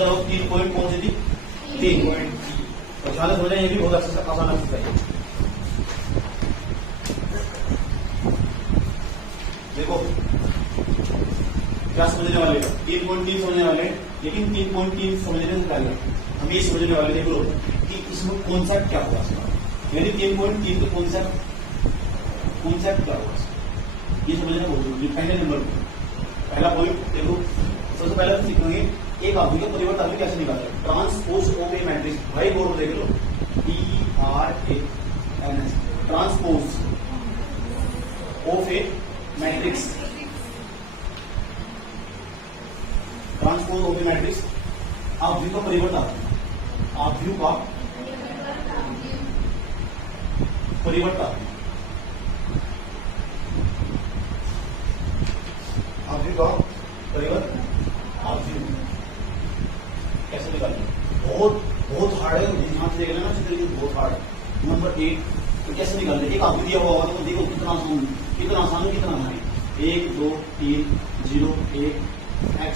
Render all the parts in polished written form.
Number of 3 point कौन सी थी? 3 point. और ध्यान से समझना, ये भी बहुत अच्छा आसान एक्सरसाइज है। देखो क्या समझने वाले 3.3 समझने वाले, लेकिन 3.3 समझने से पहले हम ये समझने वाले देखो कि इसमें कॉन्सेप्ट क्या होगा इसका, यानी 3.3 का कॉन्सेप्ट क्या होगा ये समझना बहुत जरूरी। पहले नंबर पहला पॉइंट देखो, सबसे पहले हम सीखेंगे एक आदमी का परिवर्तन आदमी कैसे निकालते हैं। ट्रांसपोज ऑफ ए मैट्रिक्स, भाई बोर्ड देख लो, TRANS, transpose of A matrix, transpose of A matrix आव्यूह का परिवर्तन, आव्यूह का परिवर्तन, आव्यूह का परिवर्तन, आव्यूह कैसे निकालें? बहुत बहुत हार्ड है, ध्यान से देख लेना, चित्र बहुत हार्ड है। नंबर 1 तो कैसे निकालते? एक आव्यूह दिया हुआ होगा तो देखो कितना आसान, कितना आसान है, कितना आसान है। 1 2 3 0 1 x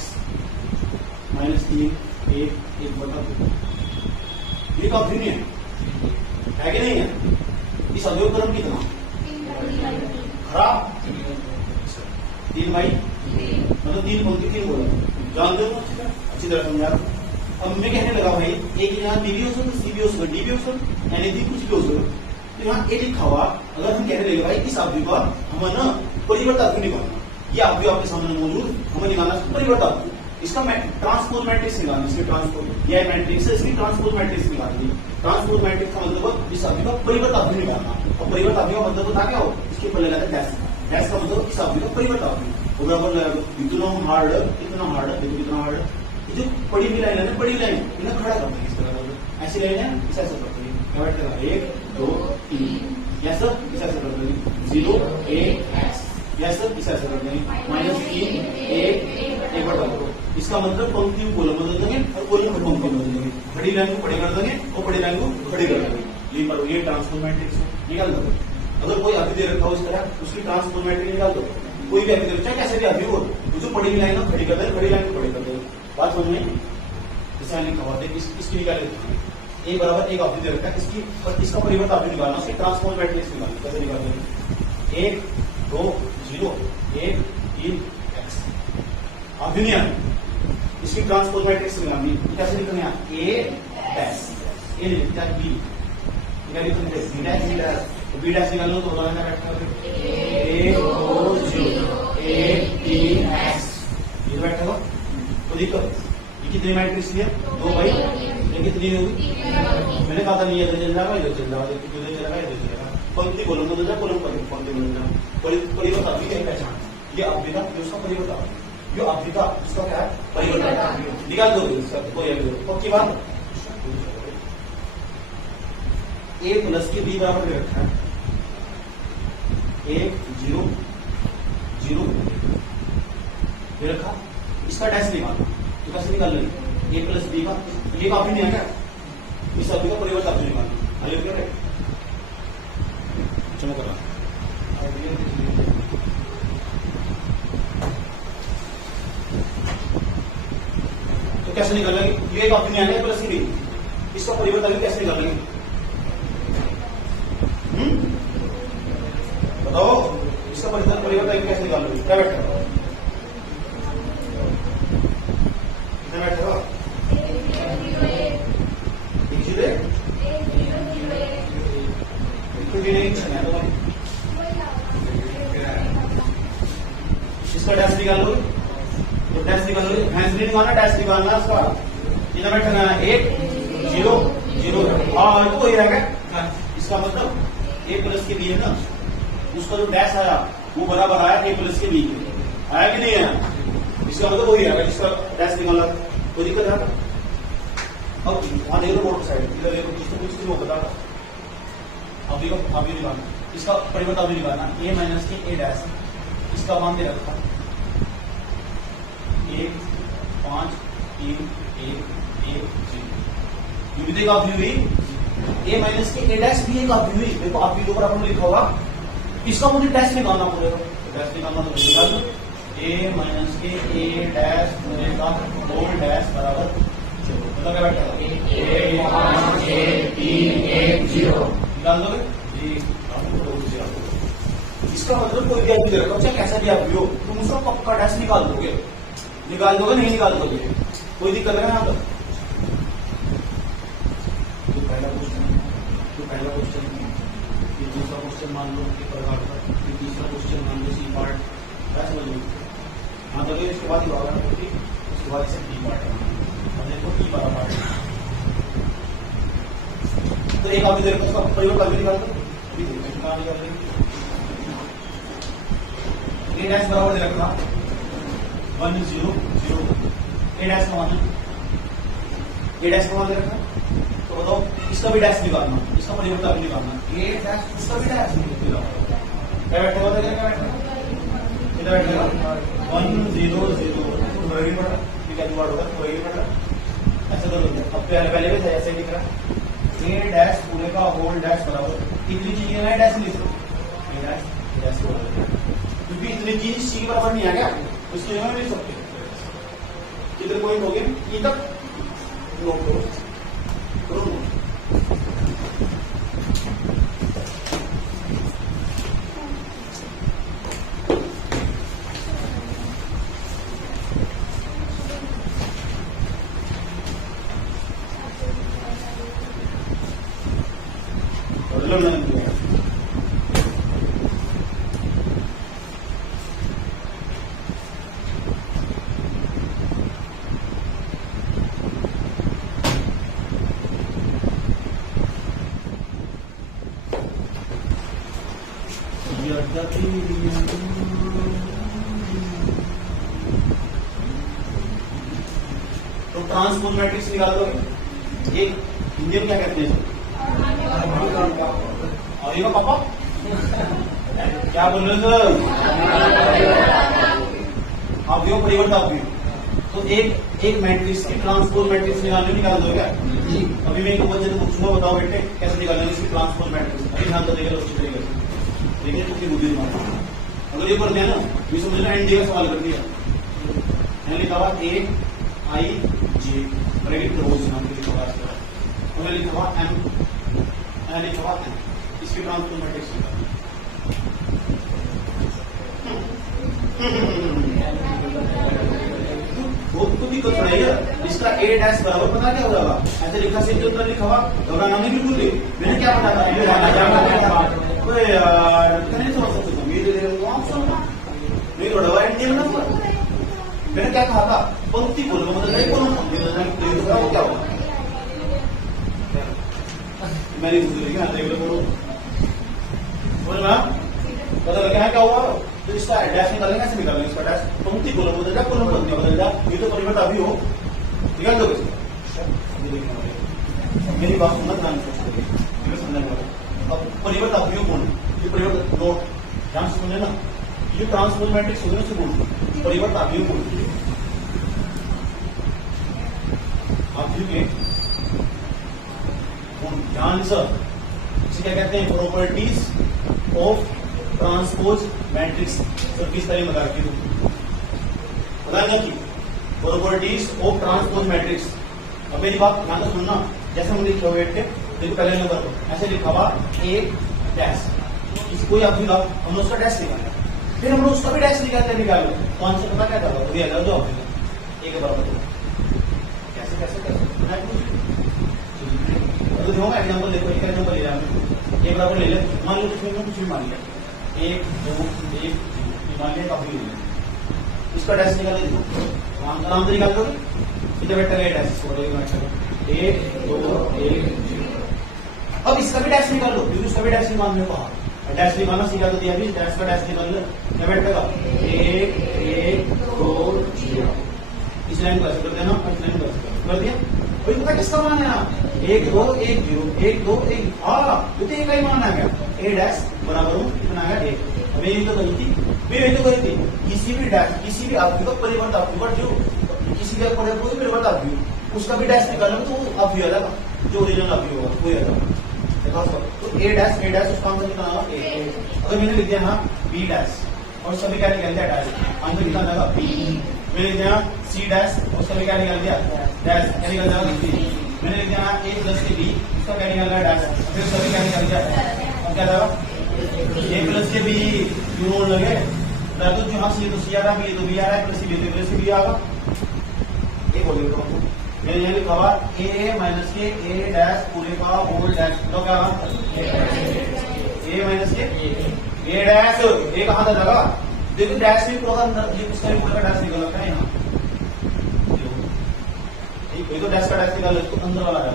-3 1 1/2, ये तो आव्यूह नहीं है कि नहीं है? इस आव्यूह का क्रम कितना? खराब 3/3, मतलब 3 पंक्ति 3 बोला, जानते हो अच्छी तरह समझा। अब मैं कहने लगा भाई एक यहाँ डी भी हो सकता, सी भी हो सकता, डी भी हो सकता, एनीथिंग कुछ भी हो सकता। तो यहाँ ए लिखा हुआ, अगर हम कहने लगे भाई इस आव्यूह का हमें ना परिवर्तन आव्यूह निकालना, ये आव्यूह आपके सामने मौजूद, हमें निकालना परिवर्तन आव्यूह, इसका ट्रांसपोज मैट्रिक्स निकालना, इसके ट्रांसपोज, यह मैट्रिक्स है, इसकी ट्रांसपोज मैट्रिक्स निकालनी। ट्रांसपोज मैट्रिक्स का मतलब इस आव्यूह का परिवर्तन आव्यूह निकालना, और परिवर्तन आव्यूह का मतलब होता क्या हो, इसके ऊपर लगाता है डैश, डैश का मतलब इस आव्यूह का परिवर्तन आव्यूह। बराबर इतना हार्ड, कितना हार्ड है, देखो कितना हार्ड है। जो पड़ी हुई लाइन है ना, पड़ी हुई लाइन इन्हें खड़ा करते हैं, इस तरह ऐसी लाइन है, इसे ऐसा करते हैं, क्या बैठता है 1 2 3, या सर इसे ऐसा करते हैं 0 1 x, या सर इसे ऐसा करते हैं -3 1 1/2। इसका मतलब पंक्ति को कॉलम बदल देंगे और कॉलम को पंक्ति बदल देंगे, खड़ी लाइन को खड़ी कर देंगे और बड़ी लाइन को खड़ी कर देंगे। ये ट्रांसपोज मैट्रिक्स निकाल दो। अगर कोई आव्यूह दे रखा हो इस तरह, उसकी ट्रांसपोज मैट्रिक्स निकाल दो। कोई भी आव्यूह दे रखा है, कैसे भी आव्यूह हो, जो पड़ी हुई लाइन खड़ी कर देंगे, खड़ी लाइन को खड़ी कर देंगे। बात समझ में? जैसे लिखा हुआ है, इसकी निकाले ए बराबर एक आव्यूह दे रखा है, इसका परिवर्तन आव्यूह निकालना, उसकी ट्रांसपोज मैट्रिक्स निकालना। कैसे निकालते हैं? 1 2 0 1 3 x, आव्यूह नहीं आना, इसकी ट्रांसपोज मैट्रिक्स निकालनी। कैसे निकलने? ए डैश, ए लिखता है बी, बी डैश निकालना तो होगा ना 1 2 0 1 3 x, ये बैठेगा। तो देखो ये कितनी मैट्रिक्स है? 2 ये कितनी होगी? मैंने कहा था नहीं इधर चल जाएगा, इधर चल जाएगा, इधर चलेगा, इधर चलेगा, पंक्ति कॉलम बदल जाए, कॉलम पंक्ति बदल जाए। परिवर्तन आव्यूह की पहचान, ये आव्यूह का, उसका परिवर्तन, जो आव्यूह का उसका क्या है? परिवर्तन। निकाल दो इसका, कोई पक्की बात। a प्लस के b बराबर दे रखा है 1 0 0 दे रखा, इसका डैश निकालना। तो कैसे निकाल लेंगे? a प्लस b का, ये काफी नहीं आएगा, इस आव्यूह का परिवर्तन आव्यूह निकालना। हल क्या है? चलो करा तो कैसे निकाल लेंगे? ये काफी नहीं आएगा प्लस की b, इसका परिवर्तन कैसे निकाल लेंगे? बताओ, इसका परिवर्तन कैसे निकालोगे? क्या बैठेगा? कितना बैठेगा? 1 इसका डैश निकालोगे, तो डैश निकालोगे, भैंस नहीं निकालना, डैश निकालना इसका। कितना बैठेगा? 1 0 0, हाँ तो वही रहेगा। इसका मतलब a प्लस के b है ना, उसका जो डैश आया वो बराबर आया a प्लस के b के, आया कि नहीं आया? इसका मतलब वही आएगा, इसका डैश निकाला, कोई दिक्कत है? अब वहां देखो बोर्ड साइड, इधर देखो, जिसको कुछ नहीं होता था अभी निकालना, इसका परिवर्तन अभी निकालना। a माइनस के a डैश, इसका मान दे रखा 1 5 3 1 1 0, ये देखो अभी a माइनस के a डैश भी एक आव्यूह हुई। देखो आव्यूह के ऊपर अपन लिखा होगा, इसका मुझे डैश निकालना पड़ेगा। डैश निकालना तो निकाल a माइनस के a डैश होल डैश बराबर मतलब क्या बैठेगा 15310 निकाल दोगे जी। इसका मतलब कोई भी आदमी रखो चाहे कैसा भी आदमी हो तुम उसका पक्का डैश निकाल दोगे नहीं निकाल दोगे कोई दिक्कत है यहाँ पर। तो पहला क्वेश्चन ये दूसरा क्वेश्चन मान लो कि प्रकार का, ये तीसरा क्वेश्चन मान लो सी पार्ट क्या समझ लो हाँ तो इसके बाद उसके बाद इसे डी पार्ट है देखो डी वाला पार्ट। तो एक अभी देखो उसका प्रयोग करके निकाल दो अभी देखो कहाँ निकाल देंगे। ए डैश बराबर दे रखना 1 0 0 ए डैश का मान दे रखना। तो बताओ इसका भी डैश निकालना इसका परिवर्तन अभी निकालना ए डैश इसका भी डैश निकालना क्या बैठेगा 1 0 0 वही पड़ रहा क्या जुगाड़ होगा वही पड़ रहा ऐसा तो अब पहले भी था ऐसे ही दिख रहा ए डैश पूरे का होल डैश बराबर इतनी चीजें ना डैश लिख दो ए डैश क्योंकि इतनी चीज सी के बराबर नहीं आ गया उसकी जगह में लिख सकते कितने पॉइंट हो गए ई तक नोट करो तो ट्रांसपोज मैट्रिक्स निकाल दोगे एक हिंदी में क्या कहते हैं और ये पापा क्या बोल रहे सर आप यो परिवर्तन आप तो एक मैट्रिक्स की ट्रांसपोज मैट्रिक्स निकाल दोगे क्या अभी मैं एक बच्चे को पूछूंगा बताओ बेटे कैसे निकालना है इसकी ट्रांसपोज मैट्रिक्स अभी ध्यान तो देगा अच्छी तरीके से देखिए तो बुद्धि दिमाग अगर ये कर दिया ना ये समझना एनडी का सवाल कर दिया मैंने लिखा हुआ ए आई जे रोज नाम के लिखा हुआ मैंने लिखा हुआ एम मैंने लिखा हुआ एम इसकी ट्रांसपोज मैट्रिक्स बहुत तो दिक्कत पड़ेगी इसका ए डैश बराबर पता क्या हो जाएगा ऐसे लिखा से जो लिखा हुआ घबराना नहीं बिल्कुल भी मैंने क्या पता था यार नहीं समझ सकते नहीं थोड़ा मैंने क्या कहा था पंक्ति बोलो मतलब क्या होगा मैंने बोलो पता लगा क्या हुआ तो इसका डैश निकालेंगे कैसे निकालेंगे इसका डैश पंक्ति बोलो बदल जा कोलम बदल जा ये तो परिवर्तन अभी हो निकाल दो मेरी बात सुनना ध्यान समझने वाला अब परिवर्तन अभी कौन ये परिवर्तन नोट ध्यान से सुने ना ये ट्रांसपोज मैट्रिक्स होने से बोलते परिवर्तन अभी बोलते आप ध्यान से इसे क्या कहते हैं प्रॉपर्टीज ऑफ ट्रांसपोज मैट्रिक्स तो किस तरह बता रखी बताएंगे कि प्रॉपर्टीज ऑफ ट्रांसपोज मैट्रिक्स अब मेरी बात ध्यान से सुनना जैसे हम लिखे हुए थे देखो पहले नंबर पर ऐसे लिखा हुआ ए डैश कोई आप लिखा हमने उसका डैश निकाला फिर हम लोग उसका भी डैश निकालो तो आंसर पता क्या था वो आ जाओ जो ए के बराबर कैसे कैसे कैसे एग्जाम्पल देखो एक एग्जाम्पल ले रहा हूँ ए बराबर ले ले मान लो इसमें कुछ भी मान लिया 1 2 1 मान लिया काफी ले लिया इसका डैश निकाल दो आराम से निकाल दो कितना बेटा है डैश 1 2 1 अब इसका भी डैश निकाल लो क्योंकि उसका भी डैश निकाल में कहा डैश निकालना सीखा तो दिया भी डैश का डैश निकाल लो क्या बैठेगा 1 1 2 0 इस लाइन को ऐसे कर देना इस लाइन को कर दिया वही पता किसका मान है ना 1 2 1 0 1 2 1 हाँ तो एक ही मान आ गया ए डैश बराबर हूँ कितना आ गया 1 अब ये तो गई थी ये तो गई थी किसी भी डैश किसी भी आपकी परिवर्तन आपकी जो किसी का परिवर्तन आपकी उसका भी डैश निकालना तो आप ही अलग जो ओरिजिनल आप ही होगा कोई अलग तो ए डैश उसका आंसर निकालना अगर मैंने लिख दिया ना बी डैश और सभी क्या निकल जाए आंसर निकालना बी मैंने लिख दिया सी डैश, उसका भी क्या निकाल दिया डैश, क्या निकल जाएगा मैंने लिख दिया ए प्लस के बी, उसका क्या निकल रहा है डैश, फिर सभी क्या निकल गया अब क्या जाएगा ए प्लस के बी क्यों नोट लगे तो जो हाँ सी तो सी आ रहा है, बी तो बी आ रहा है, प्लस सी बी तो प्लस सी बी आएगा। एक बोल रहा हूँ मैंने यहाँ लिखा हुआ ए माइनस के ए डैश पूरे का होल डैश, तो क्या होगा ए माइनस के ए डैश, ए कहाँ था जगह देखो डैश भी पूरा अंदर, ये उसका भी पूरा डैश निकल रहा है यहाँ, ये तो डैश का डैश निकाल इसको अंदर वाला है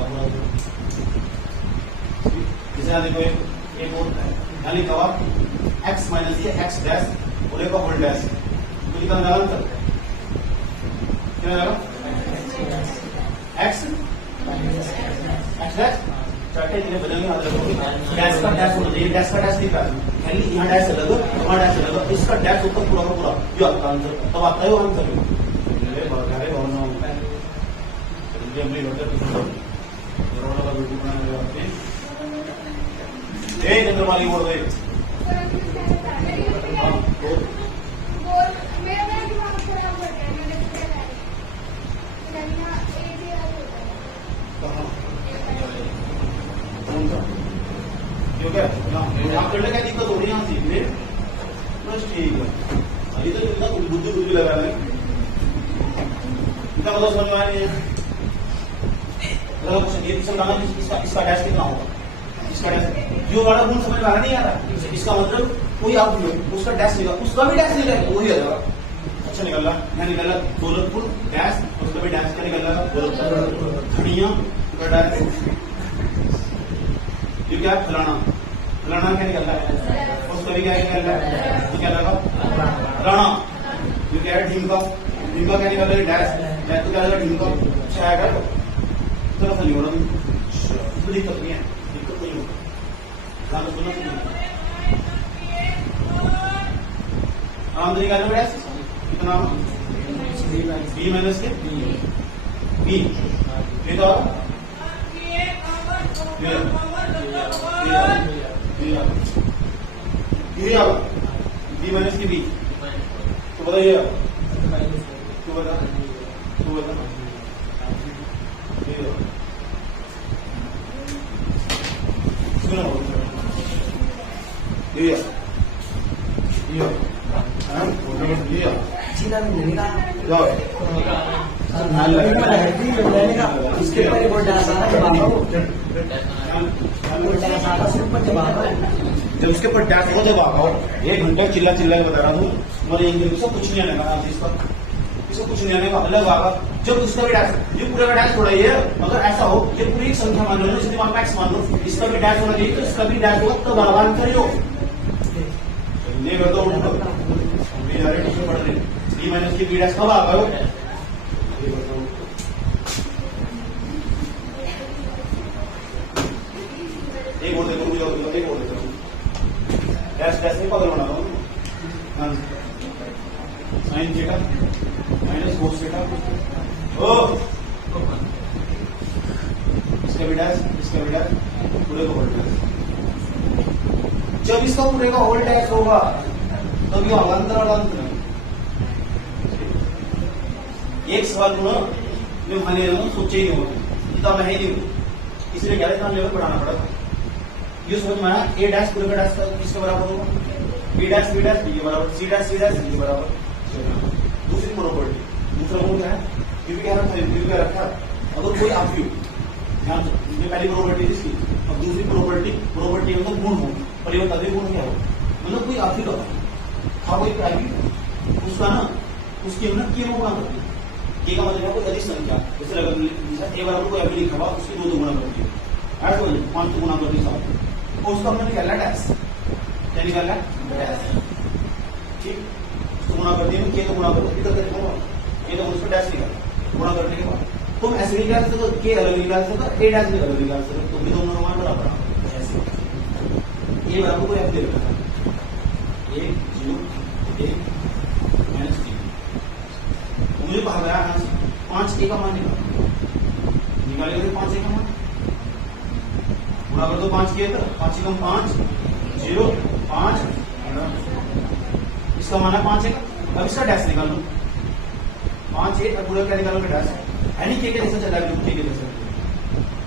इसे यहाँ देखो एक और यहाँ लिखा हुआ एक्स माइनस के एक्स डैश पूरे का होल डैश, तो निकाल डाल कर क्या लगा एक्स एक्स डैश चार्टे जिन्हें बदलने हाथ रखोगे डैश का डैश होना चाहिए, डैश का डैश नहीं पाया खाली यहाँ डैश लगा वहाँ डैश लगा, इसका डैश ऊपर पूरा का पूरा जो आपका आंसर तब आता है वो आंसर चंद्रमाली बोल रहे क्या दिक्कत हो रही है यहाँ सीखने बस ठीक है, अभी तो इतना बुद्धि बुद्धि लगा रहे इतना मतलब समझ में आया नहीं है। इसका डैश कितना होगा, इसका डैश जो वाला गुण समझ में आ नहीं आ रहा, इसका मतलब कोई आप उसका डैश निकला, उसका भी डैश निकला वही आ जाएगा। अच्छा निकल रहा यहाँ निकल रहा दौलतपुर डैश, उसका भी डैश क्या निकल रहा दौलतपुर धनिया डैश, ये क्या फलाना फलाना क्या निकल रहा है उसका भी क्या निकल रहा है तो क्या लगा राणा, ये क्या है ढीमका, ढीमका क्या निकल रहा है डैश डैश तो क्या लगा ढीमका, अच्छा आएगा तरफ नहीं हो रहा तो दिक्कत नहीं है, दिक्कत नहीं होगा सुना आंध्र निकालना डैश कितना बी माइनस के बी ये तो बी माइनस की बी तो बताइए तू बता जब उसके ऊपर डैश हो जब आगा 1 घंटा चिल्ला चिल्ला के बता रहा हूँ और इंग्लिश कुछ नहीं आने लगा, इसको कुछ नहीं आने का अलग आगा जब उसका भी डैश, ये पूरा का डैश थोड़ा ये अगर ऐसा हो ये पूरी एक संख्या मान लो, इसलिए मान एक्स मान लो, इसका भी डैश होना चाहिए तो इसका भी डैश होगा तो बराबर करियो ये कर दो ट्यूशन पढ़ रहे बी माइनस की बी डैश कब आ गए एक और देखो एक और देखो डैश डैश नहीं पकड़ बना रहा हूँ sine theta minus cos theta ओ इसका भी डैश पूरे का होल डैश, जब इसका पूरे का होल डैश होगा तब ये अवंतर अवंतर एक सवाल को मैं खाली सोचे ही नहीं होगा इतना मैं ही नहीं हूँ, इसलिए क्या इतना लेवल पढ़ाना पड़ा। ये समझ में आया ए डैश पूरे का डैश किसके बराबर होगा बी डैश बी के बराबर, सी डैश सी के बराबर। दूसरी प्रॉपर्टी, दूसरा गुण क्या है क्या रखा अगर कोई आपकी ध्यान से पहली प्रॉपर्टी इसकी, अब दूसरी प्रॉपर्टी मतलब गुण हो परिवर्तन अधिक गुण क्या हो मतलब कोई आपकी का था कोई प्राइवेट उसका ना उसकी हमने के गुणा करती है, के का मतलब कोई अधिक संख्या जैसे ए बराबर कोई अभी लिखा हुआ उसकी 2 गुणा करती है 5 गुणा करती है और उसका हमने निकाला डैश, क्या निकाला डैश ठीक गुणा करते हैं के तो गुणा करो इधर करके ये तो उसको डैश निकाला गुणा करने के बाद तुम ऐसे निकाल सकते हो के अलग निकाल सकते हो ए डैश भी अलग निकाल सकते हो, तो भी दोनों मान बराबर ऐसे ये बराबर को एफ दे रखा था 1 0 1 माइनस 3 मुझे कहा गया 5 ए का मान निकालेंगे 5 ए का मान गुणा कर दो 5 किए तो 5 कम 5 0 5 इसका मान है 5 ए का, अब इसका डैश निकाल लो 5 8 और पूरा क्या निकालोगे डैश यानी के जैसा चला गया के जैसा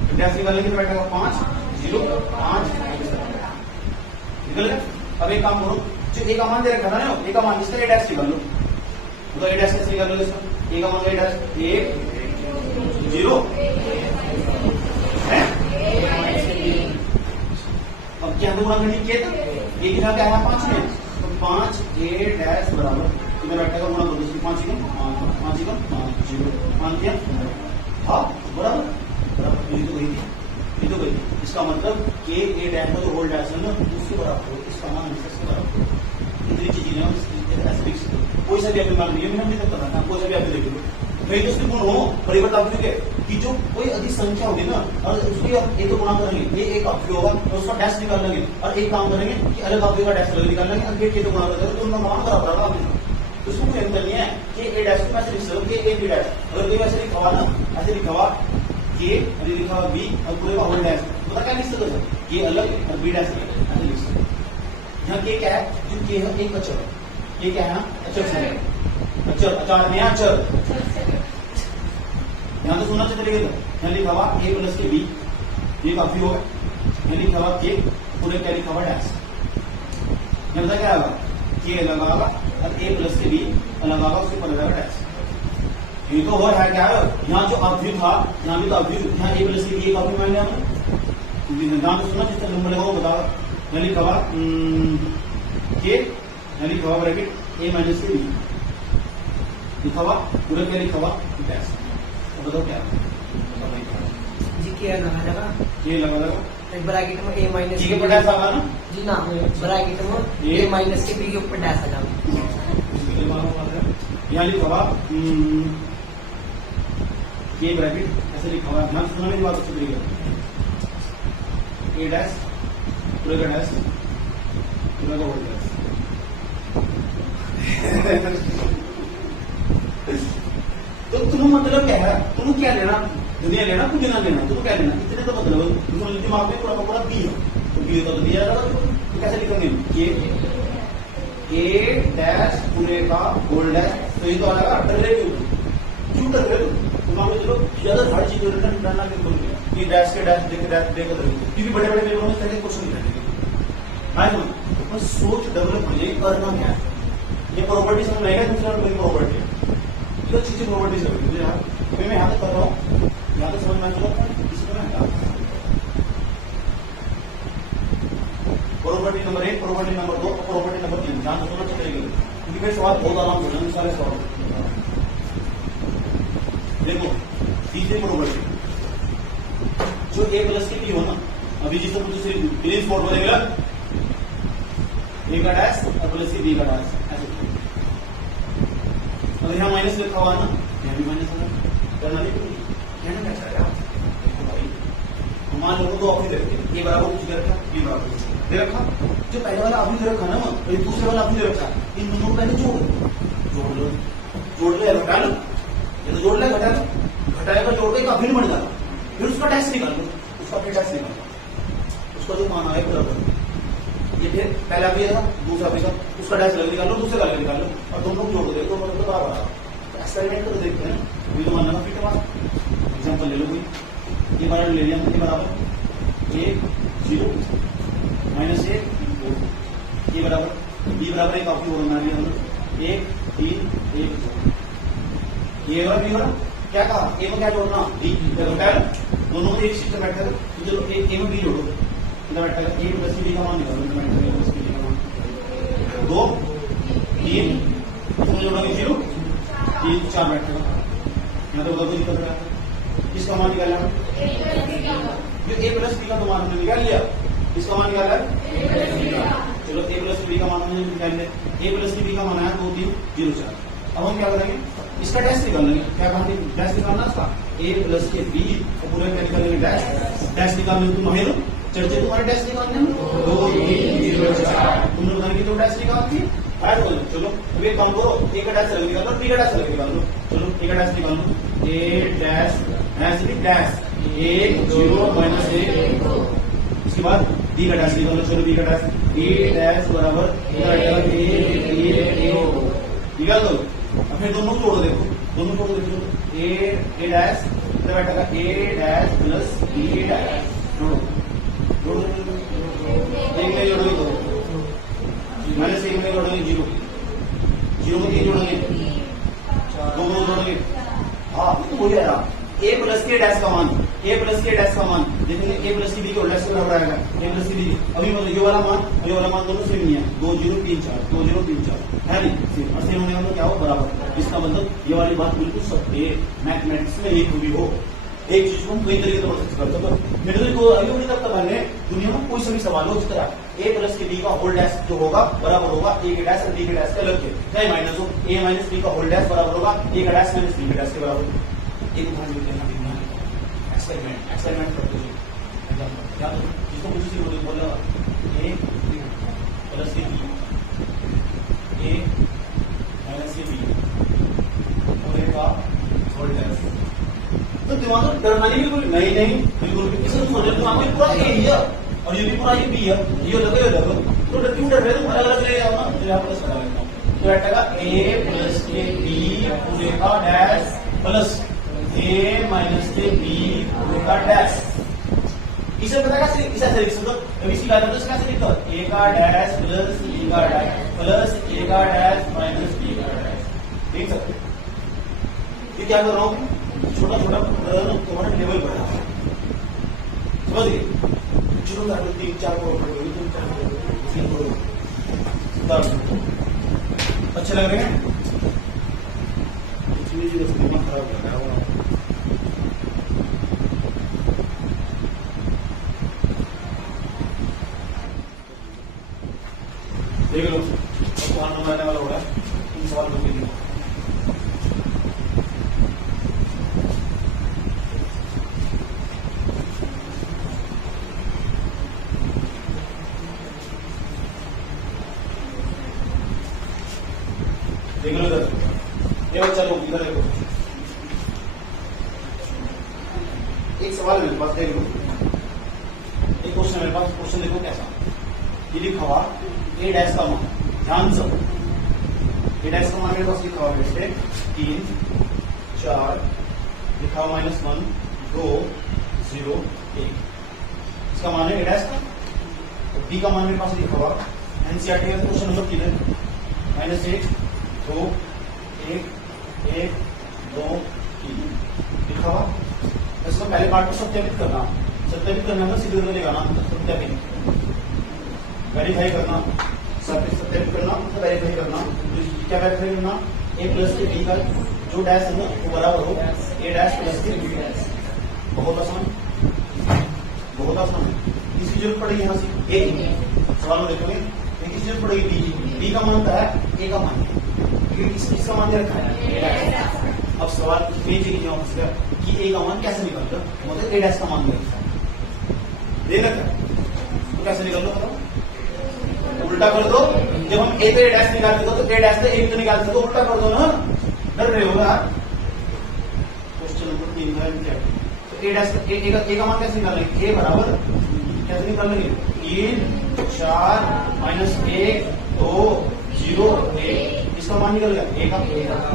तो डैश निकालेंगे तो बैठेगा 5 0 5 निकल गया। अब एक काम करो जो ए का मान दे रखा था ना ए का मान इसका ए डैश निकाल लो तो ए डैश कैसे निकाल लोगे सर ए का मान ए डैश 1 0 है अब क्या गुणा करनी किया था एक क्या है 5 में तो 5 a डैश बराबर इधर बैठेगा गुणा कर दो 5 एकम 0 मान दिया हाँ बराबर ये तो गई इसका मतलब के ए डैश का जो होल डैश है ना उसके बराबर हो इसका मान इसके बराबर हो इतनी चीजें हैं ऐसे लिख सकते कोई सा भी आपके मान नहीं नहीं सकता था कोई सा भी आप देख लो कहीं तो उसके गुण हो परिवर्तन आप देखिए कि जो कोई अधिक संख्या होगी ना और उसको एक तो गुणा करेंगे ये एक अवयव होगा और उसका डैश निकाल लेंगे और एक काम करेंगे कि अलग अवयव का डैश अलग निकाल लेंगे और फिर ये तो गुणा कर देंगे तो उनका मान बराबर होगा तो उसको कोई अंतर नहीं है कि ए डैश को ऐसे लिख सकते के ए बी डैश अगर कोई ऐसे लिखा हुआ ना ऐसे लिखा हुआ के और लिखा हुआ बी और पूरे का होल डैश पता क्या लिख सकते हो के अलग और बी डैश अलग ऐसे लिख सकते यहाँ के क्या है जो के है एक अचर ये क्या है अचर से अचर अचार नया अचर यहाँ तो सुनना चलेगा यहाँ लिखा हुआ a प्लस के बी ये काफी होगा यहाँ लिखा हुआ के पूरे क्या लिखा हुआ डैश यहाँ पता क्या होगा के लगा होगा और a प्लस के बी लगा होगा उसके ऊपर लगा डैश ये तो और है क्या है यहाँ जो अवयव था यहाँ भी तो अवयव यहाँ a प्लस के बी काफी मान लिया हमने यहाँ तो सुना जितना नंबर लगा वो बताओ यहाँ लिखा हुआ के यहाँ लिखा हुआ ब्रैकेट a माइनस के बी लिखा हुआ पूरा क्या लिखा हुआ डैश बताओ क्या जी क्या लगा ये लगा ब्रैकेट में a माइनस के ऊपर डैश आगा ना जी ना ब्रैकेट में a माइनस के b के ऊपर डैश आगा यहाँ लिखा हुआ के ब्रैकेट ऐसे लिखा हुआ ध्यान सुनना मेरी बात अच्छी तरीके ए डैश पूरे का डैश पूरे का होल डैश तो तुम्हें मतलब क्या है तुम्हें क्या लेना दुनिया लेना कुछ ना लेना तुम्हें क्या लेना इतने तो मतलब तुम्हें दिमाग में पूरा पूरा बी है तो बी होता तो दिया जाएगा तो कैसे लिखेंगे ए डैश पूरे का होल डैश तो ये तो आ जाएगा डरिवेटिव क्यों डरिवेटिव तुम आपको चलो ज्यादा हर चीज डरना क्यों बोल गया ये डैश के डैश देख डैश देख क्योंकि बड़े बड़े पेपरों में पहले क्वेश्चन रहेंगे हाँ ना सोच डेवलप हो जाएगी करना क्या है ये प्रॉपर्टी समझ में आएगा दूसरा कोई प्रॉपर्टी है तो चीजें प्रॉपर्टीज है मुझे मैं यहाँ तक कर रहा हूँ यहाँ तक समझ में आता है इसको मैं property number 1 property number 2 property number 3 ध्यान रखना चाहिए क्योंकि मेरे सवाल बहुत आराम से सारे सवाल देखो तीसरी प्रॉपर्टी जो a प्लस के बी हो ना अभी जिसको दूसरी प्लीज फॉर बनेगा a का डैश और प्लस के बी का डैश ऐसे अगर यहाँ माइनस लिखा हुआ ना यहाँ भी माइनस करना नहीं कहना क्या चाह रहे आप मान लो दो ऑप्शन रखते ये बराबर कुछ दे रखा ये बराबर कुछ दे रखा जो पहले वाला अभी दे रखा ना और दूसरे वाला अभी दे रखा इन दोनों को पहले जोड़ लो घटा लो ये तो जोड़ ले घटा लो घटाएगा जोड़ के अभी बन जाता फिर उसका टैक्स निकाल लो उसका फिर टैक्स निकाल उसका जो मान आए बराबर ये फिर पहला भी था दूसरा भी था उसका डैश अलग निकाल लो दूसरे का अलग निकाल लो और दोनों को जोड़ दो तो मतलब बराबर आ एक्सपेरिमेंट करके देखते हैं अभी तो मानना फिर के एग्जाम्पल ले लो कोई ये बराबर ले लिया ये बराबर a 0 माइनस a ये बराबर b बराबर एक काफी और बना लिया हमने 1 3 1 ये और b और क्या कहा a में क्या जोड़ना d दोनों को एक शीट में बैठा तो चलो a में b जोड़ो बैठा ए प्लस बी का मान निकालो 2 3 इसमें जोड़ोगे 0 3 4 बैठेगा यहाँ तो कोई दिक्कत है इसका मान निकालना जो ए प्लस बी का तो मान हमने निकाल लिया इसका मान निकाला चलो ए प्लस बी का मान हमने निकाल लिया ए प्लस बी का मान आया 2 3 0 4 अब हम क्या करेंगे इसका डैश निकाल लेंगे क्या कहा डैश निकालना इसका ए प्लस के बी और पूरा क्या निकालेंगे डैश निकालने तुम माहिर चर्चे तुम्हारे डैश निकालने में 2 3 0 4 तुमने बताया कि 2 डैश निकालती है चलो अब एक काम करो ए का डैश अलग निकाल लो बी का डैश अलग निकाल लो चलो ए का डैश निकाल लो ए डैश ऐसे डैश 1 0 माइनस 1 इसके बाद बी का डैश निकाल लो चलो बी का डैश ए डैश बराबर निकाल दो अब फिर दोनों जोड़ देखो दोनों को ए डैश इधर बैठेगा ए डैश प्लस बी डैश जोड़ो जोड़ो एक में जोड़ोगे दो माइनस एक में जोड़ोगे जीरो जीरो में तीन जोड़ोगे दो जोड़ोगे हाँ तो बोलिए यार ए प्लस के डैश का मान ए प्लस के डैश का मान देखेंगे ए प्लस की बी को डैश के बराबर आएगा ए प्लस की बी अभी मतलब ये वाला मान दोनों सेम नहीं है 2034 है नहीं और सेम होने का क्या हो बराबर इसका मतलब ये वाली बात बिल्कुल सत्य मैथमेटिक्स में एक भी हो एक चीज को हम कई तरीके से प्रोसेस करते हैं मेरे को अभी अभी तक मैंने दुनिया में कोई सभी सवाल हो इस तरह ए प्लस के बी का होल डैश जो होगा बराबर होगा ए के डैश और बी के डैश के अलग चाहे माइनस हो ए माइनस बी का होल डैश बराबर होगा ए का डैश माइनस बी के डैश के बराबर एक उदाहरण लेते हैं एक्सपेरिमेंट करते हैं क्या जिसको कुछ चीज बोला ए प्लस के बी ए माइनस के बी पूरे का होल डैश तो दिमाग में डरना बिल्कुल नहीं बिल्कुल भी इसमें सोच रहे तुम पूरा ए ही है और ये भी पूरा ये बी है ये लगे तो क्यों डर रहे तुम अलग अलग ले जाओ ना तो यहाँ प्लस लगा लेता हूँ तो बैठेगा ए प्लस के बी पूरे का डैश प्लस ए माइनस के बी पूरे का डैश इसे पता कैसे इसे मतलब इसी का मतलब कैसे लिखता है ए का डैश प्लस बी का डैश प्लस ए का डैश माइनस बी का डैश देख सकते ये क्या कर रहा हूँ छोटा छोटा तुम्हारा लेवल बढ़ा समझ गए शुरू कर 3-4 करोड़ अच्छे लग रहे हैं दिमाग खराब कर रहा है देख लो सवाल नंबर आने वाला होगा इन सवाल को देख लो इधर ये बच्चा लोग इधर देखो एक सवाल मेरे पास देख लो एक क्वेश्चन मेरे पास क्वेश्चन देखो कैसा ये लिखा हुआ ए डैश का मान ध्यान से ए डैश का मान मेरे पास लिखा हुआ है 3 4 लिखा हुआ -1 2 0 1 इसका मान है ए डैश का तो बी का मान मेरे पास लिखा हुआ एनसीईआरटी का क्वेश्चन नंबर 3 है -1 2 1 1 2 3 लिखा हुआ इसको पहले पार्ट को सत्यापित करना है सीधे में लगाना सत्यापित वेरीफाई करना सत्यापित करना वेरीफाई करना क्या वेरीफाई करना ए प्लस के बी का जो डैश है ना वो बराबर हो ए डैश प्लस के बी डैश बहुत आसान इसकी जरूरत पड़ेगी यहाँ से एक सवाल में देखोगे इसकी जरूरत पड़ेगी बी का मान क्या है ए का मान इसका मान रखा है अब सवाल कि ए का मान कैसे निकल लो मतलब ए डैश का मान दे रखा तो कैसे निकल लो उल्टा कर दो जब हम ए पे डैश निकालते हो तो ए डैश से ए तो निकाल सकते हो उल्टा कर दो ना डर रहे हो ना क्वेश्चन नंबर 3 है तो ए डैश ए का मान कैसे निकालेंगे ए बराबर कैसे निकालेंगे 3 4 -1 2 0 1 इसका मान निकल गया ए का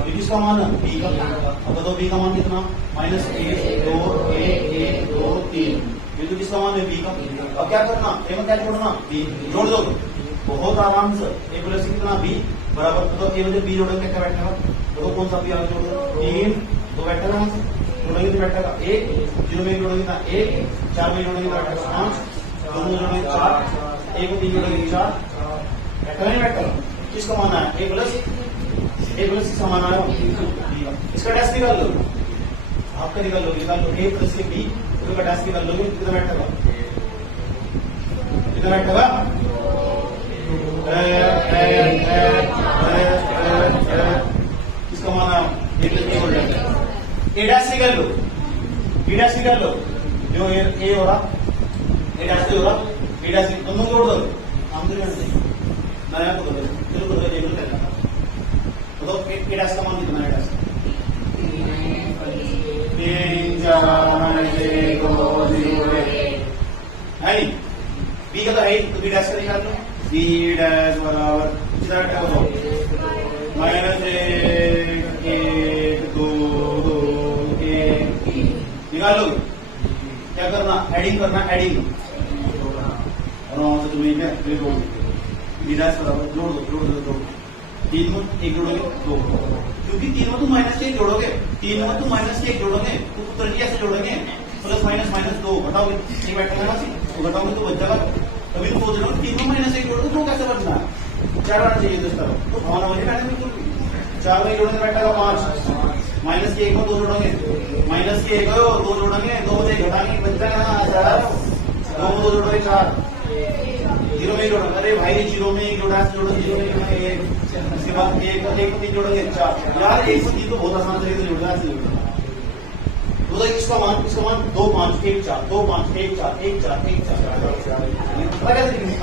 किसका मान है बी का अब बताओ बी का मान कितना -1 2 1 1 2 3 ये तो किसका मान है बी का अब क्या करना ए में क्या जोड़ना बी जोड़ दो बहुत आराम से ए प्लस कितना बी बराबर तो ए में बी जोड़ेंगे क्या बैठेगा तो कौन सा बी आगे जोड़ दो 3 तो बैठेगा जोड़ेंगे तो बैठेगा 1 0 में जोड़ेंगे ना 1 4 में जोड़ेंगे तो बैठेगा 5 2 में जोड़ेंगे 4 1 में 3 जोड़ेंगे 4 बैठेगा नहीं बैठेगा किसका मान आया ए प्लस इसका मान आया इसका डैश निकाल लो आपका निकाल लो ए प्लस के बी का डैश निकाल लोगे कितना बैठेगा किसका मान आया ए डैश निकाल लो बी डैश निकाल लो जो ए हो रहा ए डैश हो रहा बी डैश दोनों जोड़ दो हम तो नया को दो चलो दो टेबल करना तो ए डैश का मान कितना है डैश 3 4 1 2 0 है बी का तो है तो बी डैश का निकाल लो बी डैश बराबर कितना बैठा हो -1 1 2 निकालोगे क्या करना, एडिंग करना, एडिंग और वहां से तुम्हें क्या जोड़ दो 3 में 1 जोड़ोगे 2, क्योंकि 3 में तुम माइनस के 1 जोड़ोगे, 3 में तुम माइनस के 1 जोड़ोगे तो उत्तर की ऐसे जोड़ेंगे प्लस माइनस माइनस 2 घटाओगे, ये बैठेगा ना तो घटाओगे तो बच जाएगा। तभी तुम सोच रहे हो 3 में माइनस 1 जोड़ोगे तो कैसे बचना है, 4 आना चाहिए तो इस तरह, तो भावना वही बैठे बिल्कुल 4 में जोड़ने बैठेगा 5, माइनस के 1 में 2 जोड़ोगे, माइनस के 1 और 2 जोड़ेंगे, 2 में 1 घटाएंगे बच जाएगा, 2 में 2 जोड़ोगे 4, 0 में 1 जोड़ोगे, अरे भाई 0 में 1 जोड़ा जोड़ो, 0 में 1, इसके बाद 1 को 3 जोड़ोगे 4, यार 1 से 3 तो बहुत आसान तरीके से जोड़ना है। तो इसका मान 2 5 1 4 2 5 1 4 1 4 1 4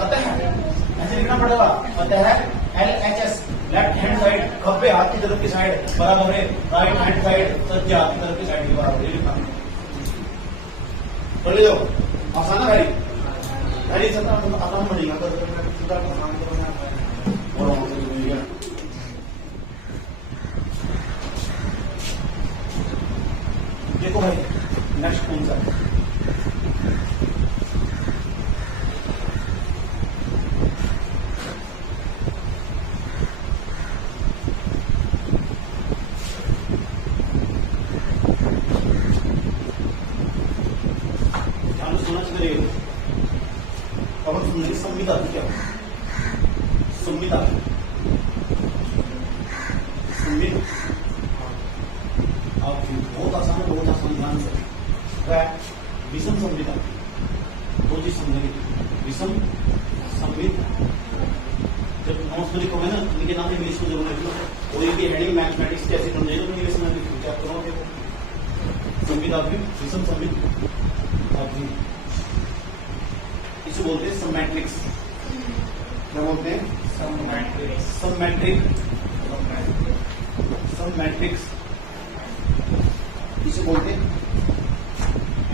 अतः ऐसे लिखना पड़ेगा, अतः LHS लेफ्ट हैंड साइड खब्बे हाथ की तरफ की साइड बराबर है राइट हैंड साइड सज्जे हाथ की तरफ की साइड के बराबर है, लिखना पढ़ लो। आसान है भाई आसान बनेगा देखो भाई नेक्स्ट कौन सा ध्यान सुनना चाहिए। अब हम सुनेंगे संविदा क्या, संविदा बहुत आसान है, बहुत आसान ध्यान से। विषम संविदा दो चीज समझेंगे, विषम संविदा जब नोट्स में लिखोगे ना इनके नाम इंग्लिश में जरूर लिखो, और इनकी हेडिंग मैथमेटिक्स कैसे समझेगा तो इंग्लिश में लिखो, क्या करोगे संविदा भी विषम संविदा भी, इसे बोलते हैं सबमैट्रिक्स, क्या बोलते हैं सबमैट्रिक्स इसे बोलते हैं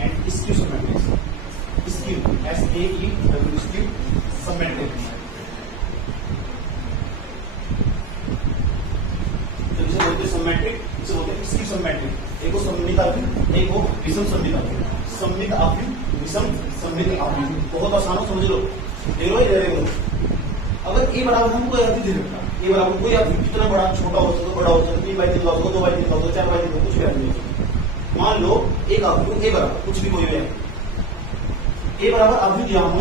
and skew submatrix, skew SAEW skew submatrix, तो इसे बोलते हैं सबमैट्रिक, इसे बोलते हैं स्क्यू सबमैट्रिक। एक को सममित आव्यूह, एक को विषम सममित आव्यूह, सममित आव्यूह विषम सममित आव्यूह, बहुत आसान हो समझ लो, देखो अगर ए बराबर हमको कोई आव्यूह दे रखा, ए बराबर कोई आव्यूह कितना बड़ा छोटा हो सकता, बड़ा हो सकता, 3/3 का हो सकता, 2/3 का हो सकता, 4/3 का, कुछ भी आव्यूह हो सकता। मान लो एक आव्यूह ए बराबर कुछ भी कोई है, ए बराबर आव्यूह दिया हम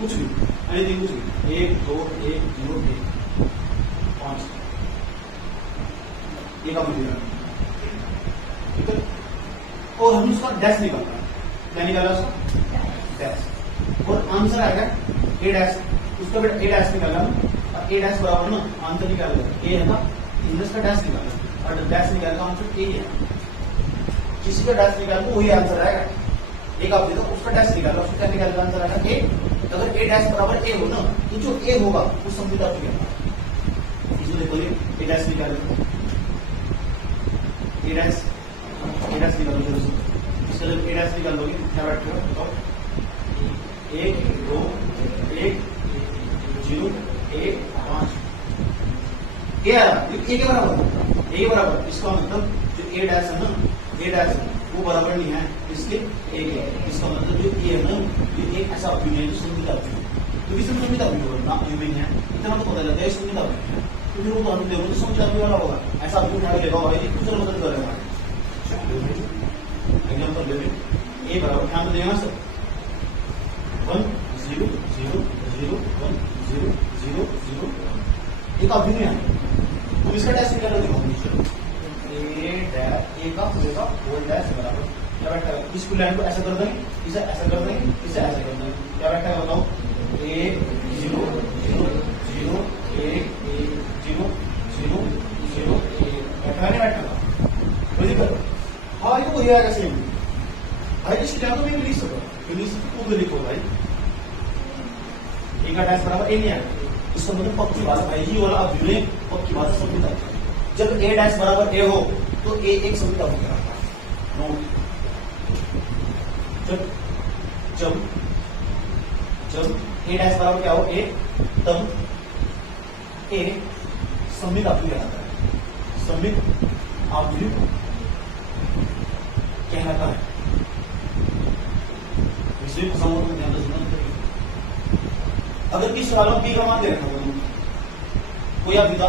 कुछ भी एनीथिंग कुछ भी 1 2 1 0 1 5 एक आव्यूह दिया, ठीक है, और हम उसका डैश निकालना है, क्या निकाला उसका डैश, और आंसर आएगा ए डैश, उसका बेटा ए डैश निकाला और ए डैश बराबर ना आंसर निकालेगा ए है ना, इंग्लिश का डैश निकाला और डैश निकालेगा आंसर ए है, किसी का डैश निकालो वही आंसर आएगा, एक आप दे दो उसका डैश निकालो, उसका क्या निकालेगा आंसर आएगा ए, अगर ए डैश बराबर ए हो ना तो जो ए होगा वो संविदा भी है, इसमें देखो ए डैश निकालो, ए डैश निकालो, इसका जब ए डैश निकाल दोगे क्या बैठेगा बताओ, 1 2 1 0 1 5 ए आ रहा, ए के बराबर, इसका मतलब जो ए डैश है ना, ए डैश वो बराबर नहीं है इसके ए के, इसका मतलब जो ए है ना ये एक ऐसा अभिन्न है जो संविदा अभिन्न है, तो विषम संविदा अभिन्न ना अभिन्न है, इतना तो पता लगता है संविदा अभिन्न है, तो फिर वो हम देखो तो संविदा अभिन्न वाला होगा, ऐसा अभिन्न उठा के लगाओ भाई कुछ मदद करेगा। एग्जांपल ले ए बराबर ध्यान देना सर 1 0 0 0 1 0 0 0 एक अभिन्न है, तो इसका डैश निकालो, देखो ए डैश ए का होगा होल डैश बराबर क्या बैठा है, इसको लाइन को ऐसा कर देंगे, इसे ऐसा कर देंगे, इसे ऐसा कर देंगे, क्या बैठा है बताओ 1 0 0 0 1 1 0 0 0 1 बैठा नहीं बैठा, कोई दिक्कत हाँ ये तो वही आएगा सेम भाई, इसकी जगह तो मैं लिख सकता हूँ, इंग्लिश खुद लिखो भाई, ए का डैश बराबर ए नहीं आएगा, इसका मतलब पक्की भाषा भाई, ये वाला आप जुड़े पक्की भाषा संविदा, जब ए डैश बराबर ए हो तो ए एक संविदा हो गया, जब ए डैश बराबर क्या हो ए, तब ए संविदा कहलाता है, संविदा कहलाता है, इसमें फंसा हुआ तो ध्यान रखना। अगर किस सवाल में बी का मान दे रखा था, कोई आप बता,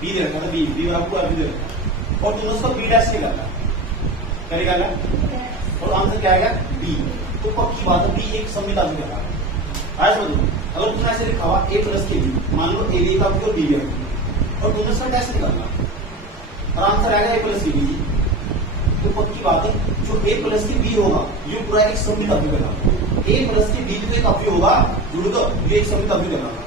बी दे रखा था, बी बराबर को अभी दे रखा, और तुमने उसका बी डैश निकाला, क्या निकाला, और आंसर क्या आएगा बी। तो पक्की बात है बी एक सममित अभिव्यक्ति का है। आज समझो, अगर तुमने ऐसे लिखा हुआ ए प्लस के बी, मान लो ए बी का और बी और तुमने उसका डैश निकालना और आंसर आएगा ए प्लस के बी, तो पक्की बात है जो ए प्लस के बी होगा ये पूरा एक सममित अभिव्यक्ति होगा। ए प्लस के बी जो एक अवयव होगा जुड़कर ये एक सममित अभिव्यक्ति होगा।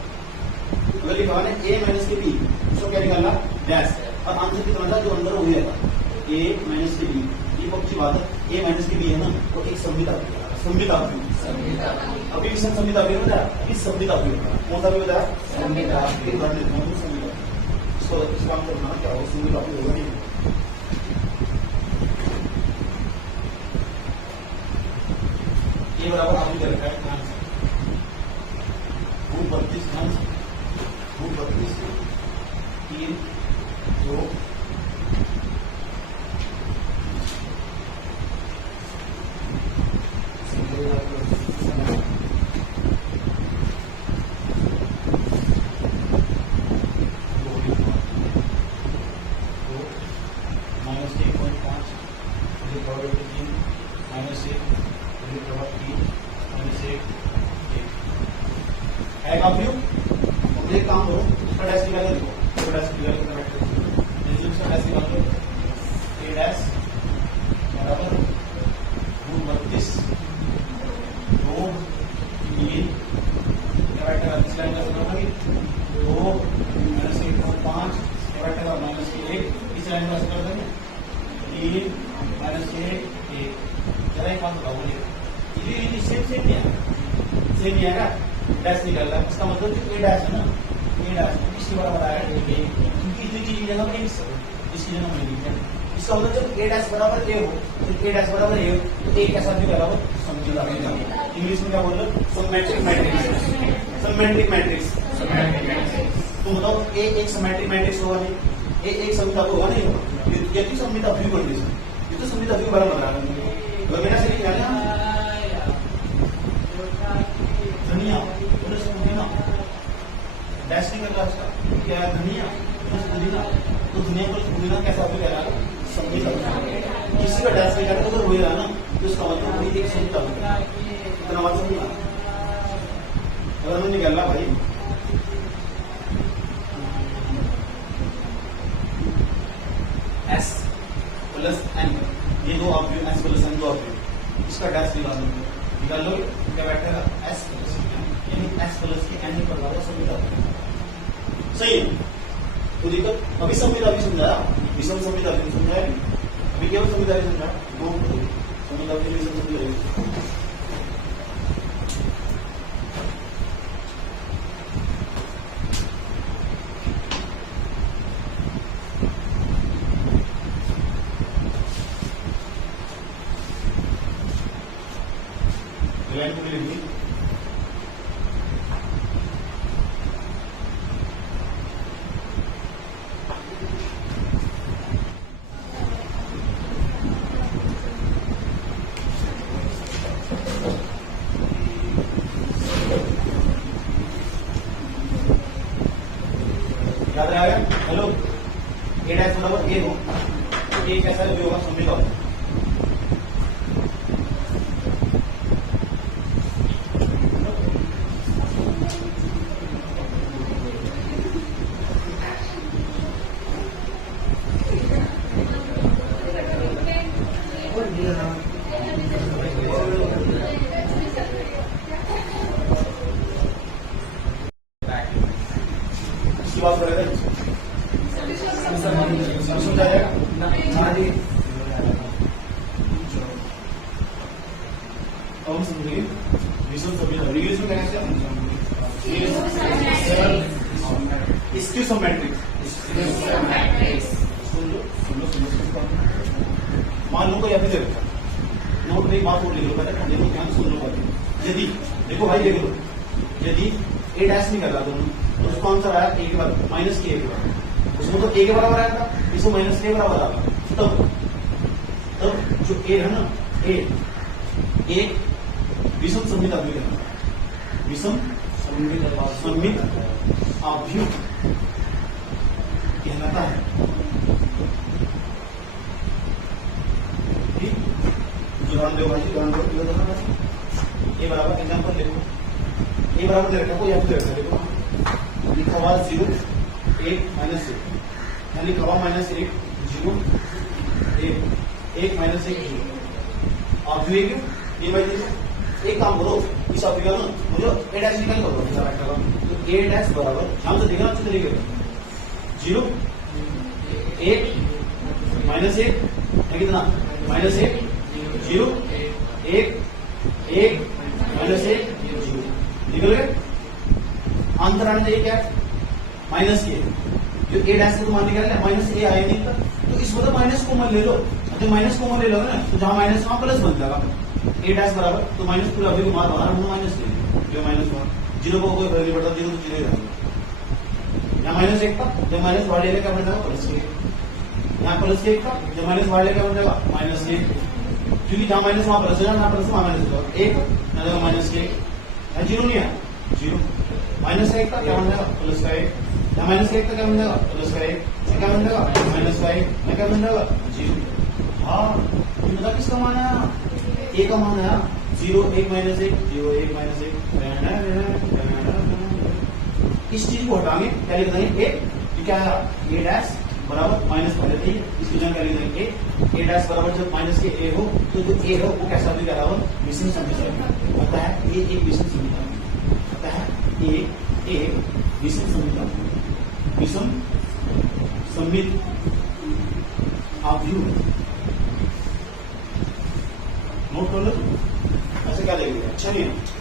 अगर लिखा है ए माइनस के बी, उसको क्या निकालना डैश, और आंसर कितना था जो अंदर हो गया था ए माइनस के बी, ये पक्की बात है ए माइनस के बी है ना, तो एक सममित अभिव्यक्ति, सममित अभिव्यक्ति। अभी विषम सममित अभिव्यक्ति बताया, इस सममित अभिव्यक्ति कौन सा भी बताया, सममित अभिव्यक्ति। इसको इस काम करना क्या होगा, सममित अभिव्यक्ति होगा नहीं। ये बराबर आपने क्या रखा है, ध्यान से 32, ध्यान से 32 3 2 एक काम करो, इसका डैश निकाल दो, इसका डैश निकाल दो, इसका डैश निकाल दो, ए डैश बराबर 32 2 3 इस लाइन का समीकरण 2 माइनस 1.5 माइनस 1, इस लाइन का समीकरण 3 माइनस 1 जरा एक बात बताओ, ये सेम नहीं आएगा, डैश निकालना, इसका मतलब जो ए डैश है ना, ए डैश किसके बराबर आएगा, क्योंकि इसी की जगह में इसकी जगह में लिखा है। इसका मतलब जब ए डैश बराबर ए हो, तो ए डैश बराबर ए हो, तो ए कैसा भी बराबर सममित अभिव्यक्ति। इंग्लिश में क्या बोल रहे हो, सिमेट्रिक मैट्रिक्स, सिमेट्रिक मैट्रिक्स। तो बताओ ए एक सिमेट्रिक मैट्रिक्स होगा नहीं, ए एक सममित अभिव्यक्ति होगा नहीं होगा, ये भी सममित अभिव्यक्ति, ये तो सममित अभिव्यक्ति बराबर आ रहा है। वगैरह से लिखा है धनिया डैश नहीं कर रहा, उसका क्या है धनिया पुदीना, तो धनिया पर पुदीना कैसा भी कह रहा है, सममित अभिव्यक्ति। किसी का डैश नहीं कर रहा तो हो रहा ना, तो इसका मतलब वही एक सममित अभिव्यक्ति। इतना बात समझ में अगर मैं निकल रहा भाई एस प्लस एन, ये दो अवयव एस प्लस एन दो अवयव, इसका डैश निकाल लो, क्या बैठेगा एस प्लस एन, यानी एस प्लस के एन पर बराबर सममित अभिव्यक्ति। सही है, तो देखो अभी सममित अभिव्यक्ति समझाया, विषम सममित अभिव्यक्ति समझाया, अभी केवल सममित अभिव्यक्ति समझाया, दो सममित अभिव्यक्ति विषम सममित अभिव्यक्ति। लाइन पूरी लिखी, याद रहेगा। हेलो, ए डैश बराबर ए हो, तो ए कैसा भी होगा सममित अभिव्यक्ति। इसकी बात करेगा समझ आएगा ना, हम समझेंगे विषम सममित अभिव्यक्ति। इंग्लिश में क्या कहते हैं, स्क्यू मैट्रिक्स। मान लो कोई अभी दे रखा, नोट में एक बात और लिख लो, पता देखो ध्यान सुन लो। यदि देखो भाई देख लो, यदि ए डैश नहीं कर रहा दोनों, तो उसको आंसर आया ए के बराबर माइनस के बराबर, उसमें तो ए के बराबर आया था, इसको माइनस के बराबर आया, तब जो ए है ना, एक विषम सममित अवयव कहलाता है। विषम सममित अवयव कहलाता है। ठीक, उदाहरण दो भाई, उदाहरण दो। ए बराबर एग्जाम्पल देखो, ए बराबर दे रखा कोई आपको दे रखा देखो, लिखा हुआ 0 1 माइनस 1, यहाँ लिखा हुआ -1 0 1 1 माइनस 1 0। आप जो ये भाई देखो, एक काम करो, इस अवयव में मुझे ए डैश निकाल करो, तो ए डैश बराबर ध्यान से देखना अच्छे तरीके से 0 1 माइनस 1 कितना -1 0 1 1 माइनस 1 0 निकल गए। अंतराल में क्या माइनस ए, जो ए डैश को मान निकाल माइनस ए आया नहीं था, तो इसको तो माइनस कॉमन ले लो, तो माइनस कॉमन ले लो ना, तो जहां माइनस वहां प्लस बन जाएगा। ए डैश बराबर तो माइनस पूरा अभी मार बाहर माइनस ले जो -1 0 को कोई फर्क नहीं पड़ता, 0 तो 0 ही रहेगा। यहाँ -1 था, जब माइनस बाहर ले क्या बन जाएगा +1, यहाँ +1 था, जब माइनस बाहर ले क्या बन जाएगा -1, क्योंकि जहां माइनस वहां प्लस हो जाएगा, यहाँ प्लस वहां माइनस हो जाएगा। 1 -1 यहाँ 0 नहीं है 0, -1 का क्या बन जाएगा +1, यहाँ -1 का क्या बन जाएगा +1, क्या बन जाएगा -1, क्या बन जाएगा 0। हाँ, मतलब किसका मान आया, ए का मान आया 0 1 -1 0 1 -1। इस चीज को हटाएंगे, क्या लिख देंगे ए, क्या है ए डैश बराबर माइनस पहले थी, इसकी जगह क्या लिख देंगे ए डैश बराबर जब माइनस के ए हो, तो जो ए हो वो कैसा भी कह विषम सममित होता है। ये एक विषम सममित होता है, ए एक विषम सममित विषम सममित अवयव। नोट कर लो, ऐसे क्या लगेगा, अच्छा नहीं है।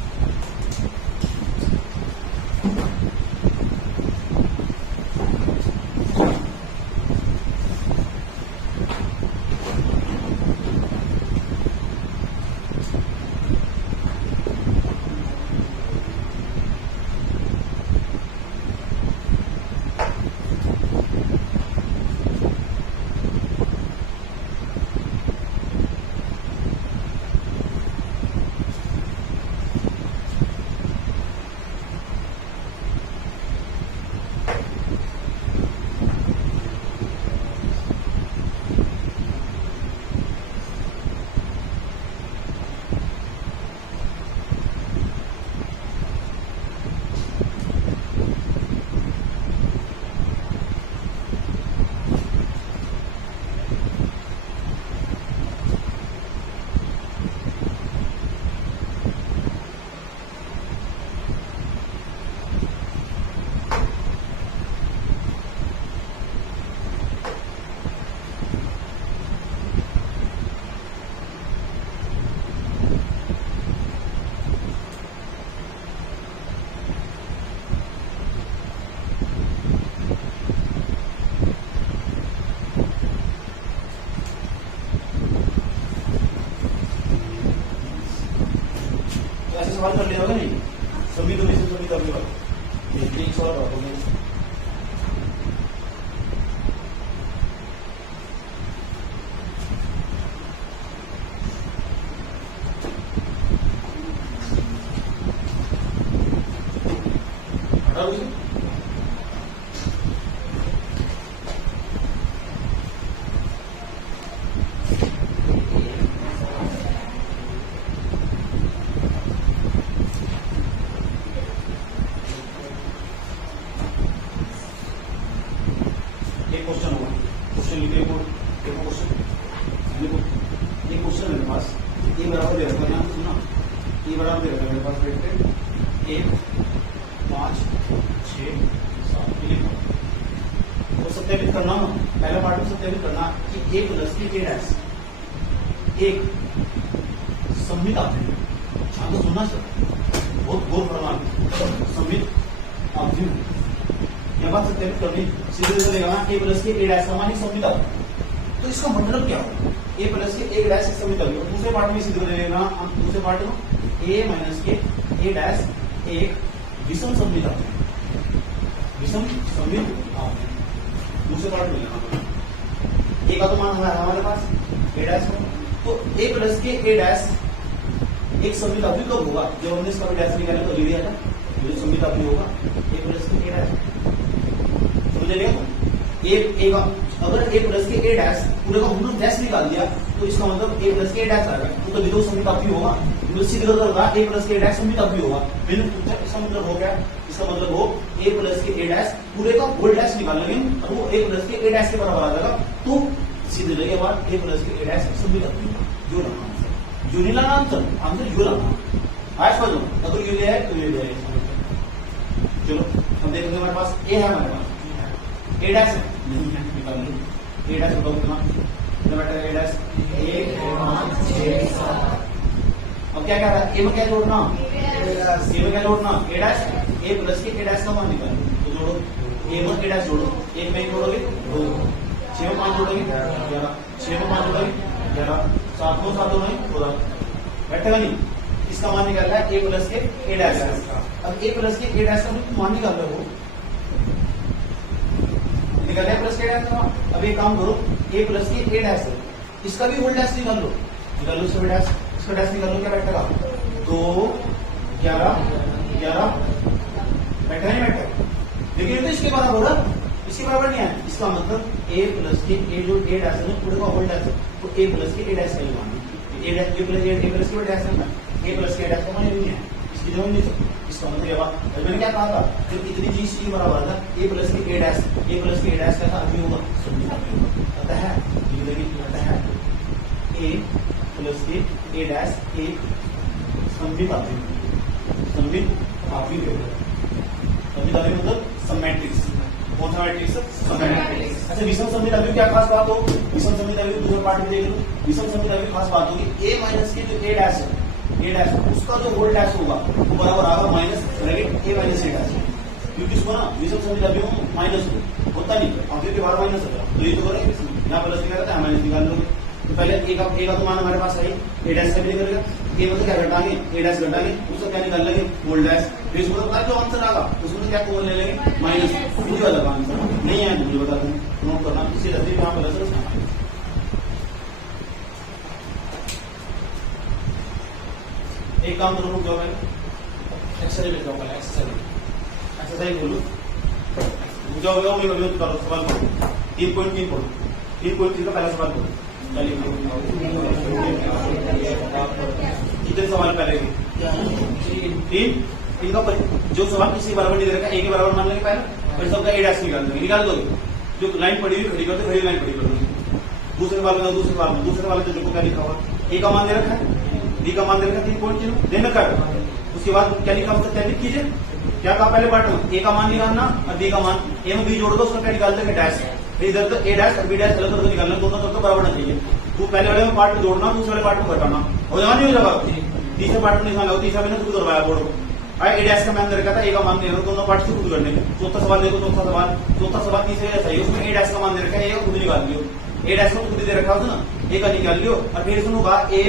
सवाल कर लिया होगा नहीं, सभी तो नहीं सभी तो अभी एक सवाल और होगा। क्वेश्चन होगा, क्वेश्चन लिखे क्वेश्चन देखो, ये क्वेश्चन मेरे पास ए बराबर दे रखा है, सुना ए बराबर दे रखा है मेरे पास, देखते 1 5 6 7 लिखो। तो सत्यापित करना ना, पहला पार्ट में सत्यापित करना कि ए प्लस बी ए डैश एक सममित अवयव, ध्यान तो सुनना चाहिए, बहुत गौर प्रमाण सममित अवयव। यह बात सत्यापित करनी सीधे सीधे लेगा ए प्लस के ए डैश समान सममित अवयव। तो इसका मतलब क्या होगा, ए प्लस के ए डैश सममित अवयव। दूसरे पार्ट में सीधे लेगा, दूसरे पार्ट में ए माइनस के ए डैश एक विषम सममित अवयव, विषम सममित अवयव। दूसरे पार्ट में लेना, ए का तो मान है हमारे पास ए डैश का, तो ए प्लस के ए डैश एक सममित अवयव कब होगा? जब हमने इसका डैश निकाला तो ये था, ये सममित अवयव होगा ए प्लस के ए डैश। समझ लिया? ए अगर ए प्लस के ए डैश पूरे का पूरा डैश निकाल दिया तो इसका मतलब ए प्लस के ए डैश आ गया, तो तभी तो सममित अवयव होगा। सीधे होगा ए प्लस के ए डैश सममित अवयव होगा। मैंने पूछा इसका मतलब हो गया, इसका मतलब हो ए प्लस के ए डैश पूरे का होल डैश निकाल लेंगे और वो ए प्लस के ए डैश के बराबर आ जाएगा, तो सीधे लगेगा बात ए प्लस के ए डैश सममित अवयव। जो लगाना आंसर, जो नहीं लगाना आंसर जो लगाना आज समझो। अगर ये लिया है तो ये लिया है। चलो हम देखेंगे, हमारे पास ए है, हमारे पास ए डैश नहीं है, निकाल लो ए डैश बताओ कितना बेटा ए डैश 1 5 6 7। अब क्या कह रहा है? ए में क्या जोड़ना? ए में क्या जोड़ना? ए डैश ए प्लस के ए डैश का मान निकालो, तो जोड़ो ए में ए डैश जोड़ो, एक में जोड़ोगे 2, 6 में 5 जोड़ोगे 11, 6 में 5 जोड़ोगे 11, 7 में 7 नहीं 14। बैठेगा नहीं? इसका मान निकाल रहा है ए प्लस के ए डैश का। अब ए प्लस के ए डैश का मान निकाल रहे हो, निकाल रहे प्लस के डैश का। अब एक काम करो, ए प्लस के ए डैश है, इसका भी होल डैश निकाल लो, इसका डैश, इसका डैश निकाल लो। क्या बैठेगा? 2 11 11 बैठा नहीं बैठा? लेकिन तो इसके बराबर है, इसके बराबर नहीं है। इसका मतलब ए प्लस के ए जो ए डैश है पूरे का होल डैश है, तो ए प्लस के ए डैश का ही मान ए डैश ए प्लस के डैश है ना, ए प्लस के डैश का मान नहीं है, इसकी जरूरत नहीं सकती। इसका मतलब ये बात मैंने क्या कहा था, जब इतनी चीज की बराबर था ए प्लस के ए डैश, ए प्लस के ए डैश का अभी होगा पता है, पता है ए प्लस के ए डैश एक सममित अवयव, सममित अवयव, सममित अवयव मतलब सममैट्रिक्स। कौन सा मैट्रिक्स? सममैट्रिक्स। अच्छा विषम सममित अवयव क्या खास बात हो? विषम सममित अवयव दूसरे पार्ट में देख लो। विषम सममित अवयव खास बात होगी ए माइनस के जो ए डैश है, ए डैश उसका जो होल डैश होगा वो बराबर आएगा माइनस ब्रैकेट ए माइनस ए डैश, क्योंकि इसको ना विषम सममित अवयव माइनस होता नहीं, अवयव के बाहर माइनस होता है, तो ये तो करेंगे यहाँ प्लस निकालता है माइनस निकाल लोगे। तो पहले ए का तो मान हमारे पास है, ए डैश का भी निकलेगा, ए मतलब क्या घटाएंगे, ए डैश घटाएंगे, उसका क्या निकाल लेंगे होल डैश, फिर इसको तो जो आंसर आएगा उसमें क्या कॉमन ले लेंगे माइनस, मुझे अलग आंसर नहीं है, मुझे बता दूं नोट करना किसी रहते यहाँ प्लस। एक काम करो क्या है, एक्सरसाइज लिख रहा हूँ, एक्सरसाइज बोलो जाओ जाओ, मैं करो सवाल करो 3.3 पढ़ो, 3.3 का पहला सवाल पढ़ो। कितने सवाल पहले? 3 का जो सवाल किसी बराबर नहीं दे रखा, ए के बराबर मान लेंगे पहले, फिर सबका ए डैश निकाल दोगे, जो लाइन पड़ी हुई खड़ी करते खड़ी लाइन खड़ी कर दोगे। दूसरे सवाल में दूसरे सवाल में देखो क्या लिखा हुआ, ए का मान दे रखा है, बी का मान दे रखा 3.0 दे रखा है, उसके बाद क्या लिखा होता है कीजिए, क्या कहा पहले पार्ट में ए का मान निकालना और बी का मान, ए में बी जोड़ दो, उसका क्या निकाल देंगे डैश, इधर तो ए डैश और बी डैश अलग करके निकालना, दोनों तब तो बराबर नहीं चाहिए। तो पहले वाले में पार्ट में जोड़ना, दूसरे वाले पार्ट में घटाना, हो जाना नहीं हो जाएगा, तीसरे पार्ट में निकालना, तीसरा मैंने खुद करवाया बोर्ड को। ए डैश का मान दे रखा था, ए का मान दे रहा, दोनों पार्ट से खुद करने में। चौथा सवाल देखो, चौथा सवाल तीसरे जैसा है, उसमें ए डैश का मान दे रखा है, ए खुद निकाल लियो, ए डैश को खुद दे रखा था ना, ए का निकाल लियो, और फिर इसमें होगा ए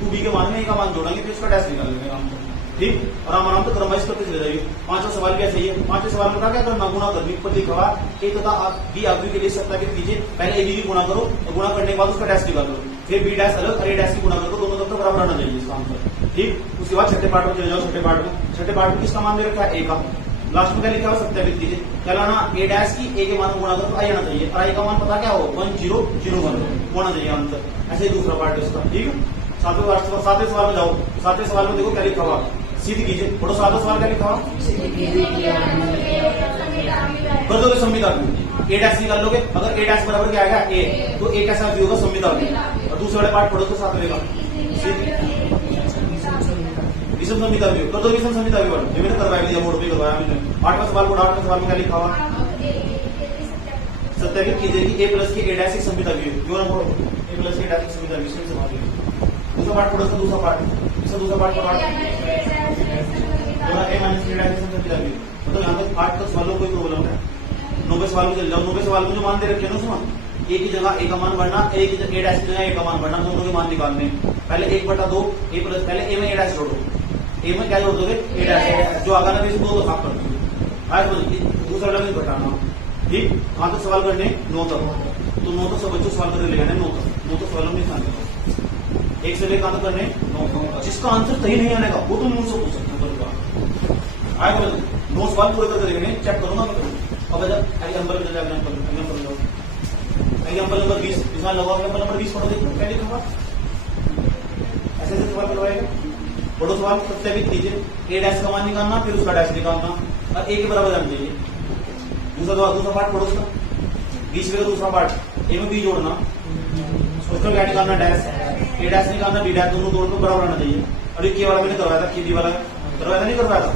2b के मान में ए का मान जोड़ेंगे, फिर उसका डैश निकाल लेंगे, ठीक। और हम आराम से क्रमवाइज करते चले जाइए। पांचवा सवाल क्या चाहिए? पांचवें सवाल में क्या करना, गुणा करनी, ऊपर लिखा हुआ ए तथा बी अवयव के लिए सत्यापित कीजिए, पहले ए बी की गुणा करो, और गुणा करने के बाद उसका डैश निकाल लो, फिर बी डैश अलग और ए डैश की गुणा करो, दोनों तब तो बराबर आना चाहिए इसका आंसर, ठीक। उसके बाद छठे पार्ट में चले जाओ, छठे पार्ट में किसका मान दे रखा है, ए का, लास्ट में क्या लिखा हुआ सत्यापित कीजिए, क्या लाना, ए डैश की ए के मान को गुणा करो तो आई आना चाहिए, और आई का मान पता क्या हो 1001 होना चाहिए आंसर। ऐसे ही दूसरा पार्ट है इसका, ठीक है। सातवें सवाल में जाओ, सातवें सवाल में देखो क्या लिखा हुआ, सीधी कीजिए, थोड़ा सादा सवाल क्या लिखा हुआ, कर दोगे सममित अवयव, ए डैश निकाल लोगे, अगर ए डैश बराबर क्या आएगा ए, तो ए कैसा अवयव होगा सममित अवयव, और दूसरे वाले पार्ट पढ़ो तो साथ लेगा विषम सममित अवयव, कर दो विषम सममित अवयव, जो मैंने करवाया दिया बोर्ड पे करवाया मैंने। 8वां सवाल को 8वें सवाल में क्या लिखा हुआ, सत्यापित कीजिए कि ए प्लस के ए डैश एक सममित अवयव, जो ना ए प्लस के ए डैश एक सममित अवयव, इसमें सवाल दूसरा पार्ट पढ़ो, दूसरा पार्ट पढ़ो, ए माइनस के डैश सममित अवयव, मतलब यहाँ तक 8 तक सवालों कोई प्रॉब्लम है। 9वें सवाल में चल जाओ, 9वें सवाल में जो मान दे रखे हैं ना उसमें ए की जगह ए का मान बढ़ना, ए की जगह ए डैश की जगह ए का मान बढ़ना, दोनों के मान निकालने। पहले 1/2 ए प्लस, पहले ए में ए डैश जोड़ो, ए में क्या जोड़ दोगे ए डैश, जो आगा ना भी दो भाग कर दो, आज दूसरा वाला में घटाना, ठीक। कहाँ तक सवाल करने 9 तक, तो 9 तक सब बच्चों सवाल करने ले गए 9 तक सवालों में ध्यान देना। 1 से लेकर तो करने 9। जिसका आंसर सही नहीं आने का वो तुम मुझसे पूछ सकते हो। आएगा 9 सवाल पूरे करके देखने, चेक करूंगा मैं करूँ। अब एग्जाम्पल एग्जाम्पल नंबर 20 इसमें लगाओ। एग्जाम्पल नंबर 20 पढ़ो, देखो क्या लिखा हुआ। ऐसे ऐसे सवाल करवाएगा। बड़ो सवाल सत्यापित कीजिए, ए डैश का मान निकालना, फिर उसका डैश निकालना और ए के बराबर जान दीजिए। दूसरा पार्ट पढ़ो उसका 20 का दूसरा पार्ट, ए में बी जोड़ना, उसका क्या निकालना डैश, ए डैश निकालना, बी डैश, दोनों जोड़ को बराबर आना चाहिए। और ये के वाला मैंने करवाया था, बी वाला करवाया था, नहीं करवाया था,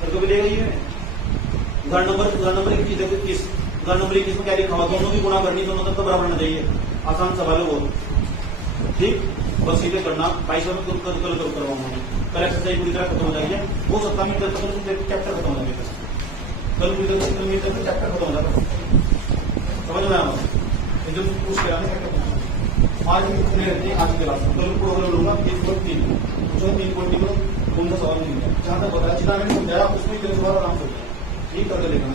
करके भी लेगा ये। उदाहरण नंबर 21 देखो 21, उदाहरण नंबर 21 में क्या लिखा हुआ, दोनों की गुणा करनी, दोनों तक तो बराबर आना चाहिए। आसान सवाल है वो, ठीक। बस सीधे करना, 22 में कल करवाऊंगा। कल एक्सरसाइज पूरी तरह खत्म हो जाएगी। वो 7 मिनट तक चैप्टर खत्म हो जाएगा। कल पूरी तरह चैप्टर खत्म हो जाएगा। समझ में आया? जो पूछ के आज इतने रहते हैं आज के क्लास। कल प्रोग्राम लूंगा 3.3 कौन सा सवाल नहीं है। जहां तक बताया जितना मैंने समझाया उसमें सवाल आराम से ठीक करके लेना।